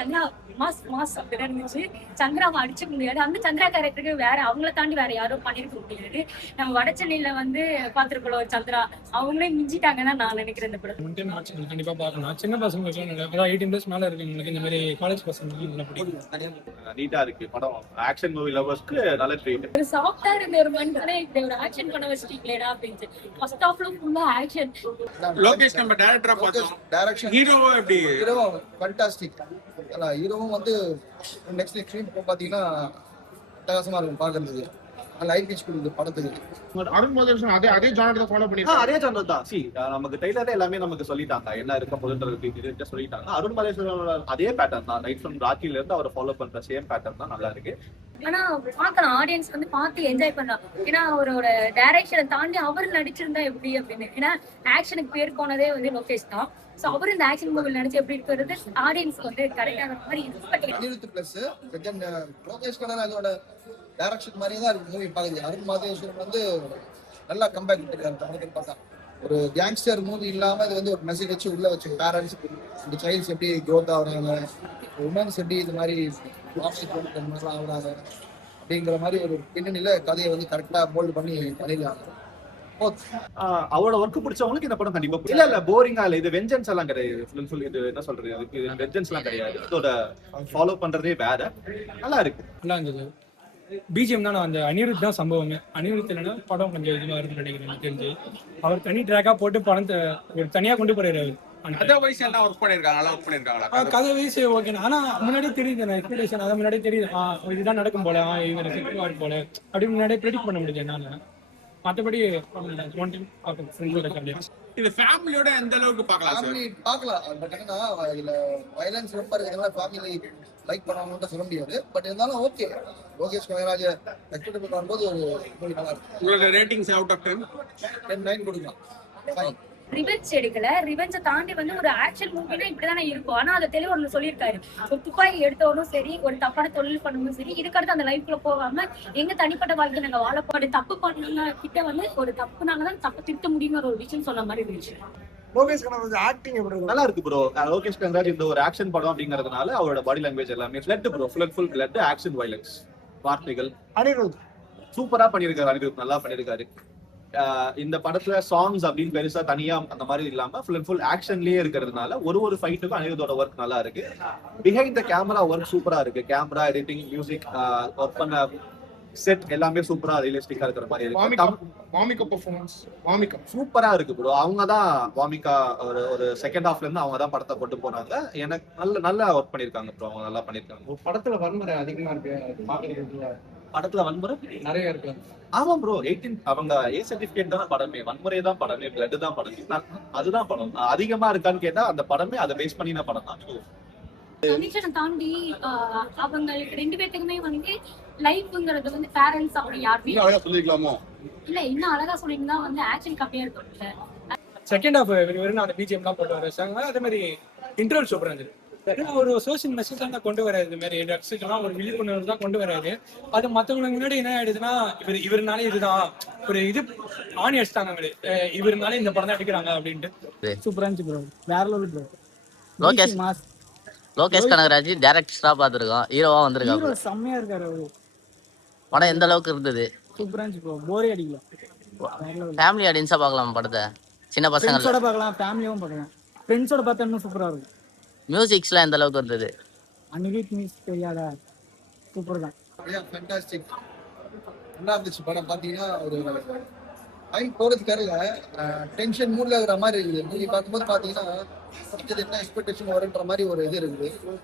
Chandra mass mass அப்படிதான் இருந்துச்சு. சந்திராவை அடிச்சுக்க முடியாது. அந்த சந்திரா கேரக்டருக்கு வேற அவங்கள தாண்டி வேற யாரும் பண்ணிருக்க முடியாது. நம்ம வட சென்னையில வந்து பாத்துருக்கோம் ஒரு சந்திரா, அவங்களே மிஞ்சிட்டாங்கன்னு தான் நான் நினைக்கிறேன் இந்த படம். ஒன் டைம் வாட்ச் கண்டிப்பா பார்க்கணும். சின்ன பசங்களுக்கு அதாவது 18 மேல இருக்கவங்களுக்கு இந்த மாதிரி காலேஜ் பசங்களுக்கு நல்லா பிடிக்கும். நீட்டா இருக்கு படம். ஆக்ஷன் மூவி லவர்ஸ்க்கு நல்ல ட்ரீட். ஒரு சாஃப்டா இருந்த ஒரு மனுஷனே இப்படி ஒரு ஆக்ஷன் பண்ண வச்சிட்டீங்களேடா அப்படின்னு. ஃபர்ஸ்ட் ஹாஃப்ல ஃபுல்லா ஆக்ஷன். லோகேஷ் நம்ம டைரக்டரா பார்த்தோம். டைரக்ஷன் ஹீரோவோ எப்படி? Hero fantastic. அல ஹீரோவும் வந்து நெக்ஸ்ட் எக்ஸ்ட்ரீம் பாத்தீங்கன்னா அட்டகாசமா இருக்கும் பார்க்கிறதுக்கு. லைட் பிச் கொடுக்குது படத்துக்கு. அருண் மோதன் அதே ஜானரை ஃபாலோ பண்ணிருக்காங்க. அதே ஜானர் தான். நமக்கு ட்ரைலரே எல்லாமே நமக்கு சொல்லிட்டாங்க என்ன இருக்க போகுதுன்றது சொல்லிட்டாங்க. அருண் மலேஸ்வரோட அதே பேட்டர்ன் தான். ரைட் ஃப்ரம் ராக்கில இருந்து அவர் ஃபாலோ பண்ற சேம் பேட்டர்ன் தான். நல்லா இருக்கு. ஆனா பாக்கலாம், ஆடியன்ஸ் வந்து பார்த்து என்ஜாய் பண்ணலாம். ஏன்னா அவரோட டைரக்ஷனை தாண்டி அவர் நடிச்சிருந்தா எப்படி அப்படின்னு. ஏன்னா ஆக்ஷனுக்கு பேர் போனதே வந்து லோகேஷ் தான். சோ அவர் இந்த ஆக்ஷன் மூவில நடிச்சு எப்படி இருக்கிறது ஆடியன்ஸ்க்கு வந்து கரெக்டான மாதிரி அனிருத் பிளஸ் செகண்ட் லோகேஷ் கனராஜோட டைரக்ஷன் மாதிரியே தான் இருக்கு மூவி பாக்குது. அருண் மாதேஸ்வரன் வந்து நல்லா கம்பேக் பண்ணிருக்காரு படத்துக்கு பார்த்தா. ஒரு கேங்ஸ்டர் மூவி இல்லாம இது வந்து ஒரு மெசேஜ் வச்சு உள்ள வச்சு பேரண்ட்ஸ் இந்த சைல்ட்ஸ் எப்படி க்ரோத் ஆகுறாங்க, உமன்ஸ் எப்படி இது மாதிரி மாதிரிலாம் ஆகுறாங்க அப்படிங்கிற மாதிரி ஒரு பின்னணியில கதையை வந்து கரெக்டா மோல்ட் பண்ணி பண்ணிருக்காங்க. அவரோட ஒர்க் பிடிச்சவங்களுக்கு இந்த படம் கண்டிப்பா இல்ல போரிங்கா இல்ல. இது வெஞ்சன்ஸ் எல்லாம் கிடையாது. இது என்ன சொல்றது, அதுக்கு வெஞ்சன்ஸ் எல்லாம் கிடையாது. இதோட ஃபாலோ பண்றதே வேற. நல்லா இருக்கு. நல்லா இருந்தது. பிஜிஎம் தான் அந்த அனிருத் தான் சம்பவமே. அனிருத் இல்லைன்னா படம் கொஞ்சம் இதுவாக இருக்குன்னு நினைக்கிறேன் எனக்கு தெரிஞ்சு. அவர் தனி ட்ராக்கா போட்டு படத்தை ஒரு தனியா கொண்டு போறாரு. அதர்வைஸ் எல்லாம் ஒர்க் பண்ணிருக்காங்க. நல்லா ஒர்க் பண்ணிருக்காங்களா? கதை வயசு ஓகே. ஆனா முன்னாடியே தெரியுது எக்ஸ்பெக்டேஷன். அதை முன்னாடியே தெரியுது இதுதான் நடக்கும் போல, இவர் செக்யூர் போல அப்படி முன்னாடியே ப்ரெடிக்ட் பண்ண முடியுது என்னால. மற்றபடி இது ஃபேமிலியோட எந்த அளவுக்கு பார்க்கலாம் சார்? ஃபேமிலி பார்க்கலாம். பட் என்னன்னா இதுல வயலன்ஸ் ரொம்ப இருக்கிறதுனால ஃபேமிலி லைக் பண்ணணும்னு சொல்ல முடியாது. பட் இருந்தாலும் ஓகே. லோகேஷ் கனகராஜ் எக்ஸ்பெக்ட் பண்ணும்போது ஒரு மூவி நல்லா இருக்கு. உங்களோட ரேட்டிங்ஸ் அவுட் ஆஃப் 10? 9 கொடுக்கலாம். ஃபைன். ரிவெஞ்ச் எடுக்கல. ரிவெஞ்சை தாண்டி வந்து ஒரு ஆக்ஷன் மூவினா இப்படிதானே இருக்கும். ஆனா அதை தெளிவா ஒண்ணு சொல்லியிருக்காரு. ஒரு துப்பாக்கி எடுத்தவனும் சரி, ஒரு தப்பான தொழில் பண்ணணும் சரி, இதுக்கடுத்து அந்த லைஃப்ல போகாம எங்க தனிப்பட்ட வாழ்க்கை நாங்க வாழப்பாடு தப்பு பண்ணவங்க கிட்ட வந்து ஒரு தப்புனாங்கதான் தப்பு திருத்த முடியுங்கிற ஒரு விஷயம் சொன்ன மாதிரி இருந்துச்சு. லோகேஷ் கனகராஜ் ஆக்டிங் எப்படி இருக்கு? நல்லா இருக்கு ப்ரோ. லோகேஷ் கனகராஜ் இந்த ஒரு ஆக்ஷன் படம் அப்படிங்கறதுனால அவரோட பாடி லாங்குவேஜ் எல்லாமே ஃபிளட் bro. Full blood action violence வார்த்தைகள். அனிருத் சூப்பரா பண்ணிருக்காரு. அனிருத் நல்லா பண்ணிருக்காரு. இந்த படத்துல சாங்ஸ் அப்படின்னு பெருசா தனியா அந்த மாதிரி இல்லாம ஃபுல் ஆக்ஷன்லயே இருக்கிறதுனால ஒரு ஃபைட்டுக்கும் அனிருத்தோட ஒர்க் நல்லா இருக்கு. பிஹைண்ட் த கேமரா ஒர்க் சூப்பரா இருக்கு. கேமரா எடிட்டிங், மியூசிக், ஒர்க் பண்ண செட் எல்லாமே சூப்பரா ரியலிஸ்டிக்கா இருக்கிற மாதிரி இருக்கு. வாமிகா பெர்ஃபார்மன்ஸ் சூப்பரா இருக்கு ப்ரோ. அவங்க தான் வாமிகா ஒரு செகண்ட் ஹாஃப்ல இருந்து அவங்க தான் படத்தை கொண்டு போனாங்க. எனக்கு நல்லா ஒர்க் பண்ணிருக்காங்க ப்ரோ. அவங்க நல்லா பண்ணிருக்காங்க. படத்துல வன்முறை அதிகமா இருக்கு. படத்துல வன்முறை நிறைய இருக்கு. ஆமா ப்ரோ. 18 அவங்க ஏ சர்டிபிகேட் தான் படமே. வன்முறை தான் படமே. பிளட் தான் படமே. அதுதான் படம். அதிகமா இருக்கான்னு கேட்டா அந்த படமே அதை பேஸ் பண்ணின படம் தான். கண்டிஷனை தாண்டி அவங்களுக்கு 2 பேத்துக்குமே வந்து லைஃப்ங்கிறது வந்து பேரண்ட்ஸ் அப்படி யாருமே சொல்லிக்கலாமோ இல்ல. இன்னும் அழகா சொல்லியிருந்தா வந்து ஆக்ஷன் கம்மியா இருக்கும். செகண்ட் ஹாஃப் வெறும் அந்த பிஜிஎம் தான் போட்டு வர அதே மாதிரி இன்டர்வல் சூப்பரா இருந்தது. ஒரு சோசியல் மெசேஜ் தான் கொண்டு வராது. இந்த மாதிரி ட்ரக்ஸுக்கெல்லாம் ஒரு விழிப்புணர்வு தான் கொண்டு வராது. அது மற்றவங்களுக்கு முன்னாடி என்ன ஆயிடுதுன்னா இவருனாலே இதுதான் ஒரு இது ஆணி அடிச்சிட்டாங்க. இவருனாலே இந்த படம் தான் எடுக்கிறாங்க அப்படின்ட்டு. சூப்பரா இருந்துச்சு ப்ரோ. வேற லெவல் ப்ரோ. லோகேஷ் கனகராஜ் டைரக்டரா பாத்துருக்கோம். ஹீரோவா வந்திருக்காரு. செம்மையா இருக்காரு அவரு. படம் எந்த அளவுக்கு இருந்தது? சூப்பரா இருந்துச்சு ப்ரோ. போரே அடிக்கல. ஃபேமிலி ஆடியன்ஸா பார்க்கலாம் படத்தை. சின்ன பசங்களோட பார்க்கலாம், ஃபேமிலியாவும் பார்க்கலாம். ஃப்ரெண்ட்ஸோட பார்த்தா இன்னும் சூப்பரா இருக்கும். மியூசிக்ஸ்லாம் எந்த அளவுக்கு இருந்தது? அனிருத் மியூசிக் தெரியாதா? சூப்பர் தான். ஃபேண்டாஸ்டிக். நல்லா இருந்துச்சு படம். பாத்தீங்கன்னா ஒரு டைம் போறது தெரியல. டென்ஷன் மூட்ல இருக்கிற மாதிரி இருக்குது. மூவி பார்க்கும்போது பாத்தீங்கன்னா என்ன எக்ஸ்பெக்டேஷன் வருன்ற மாதிரி ஒரு இது இருக்குது.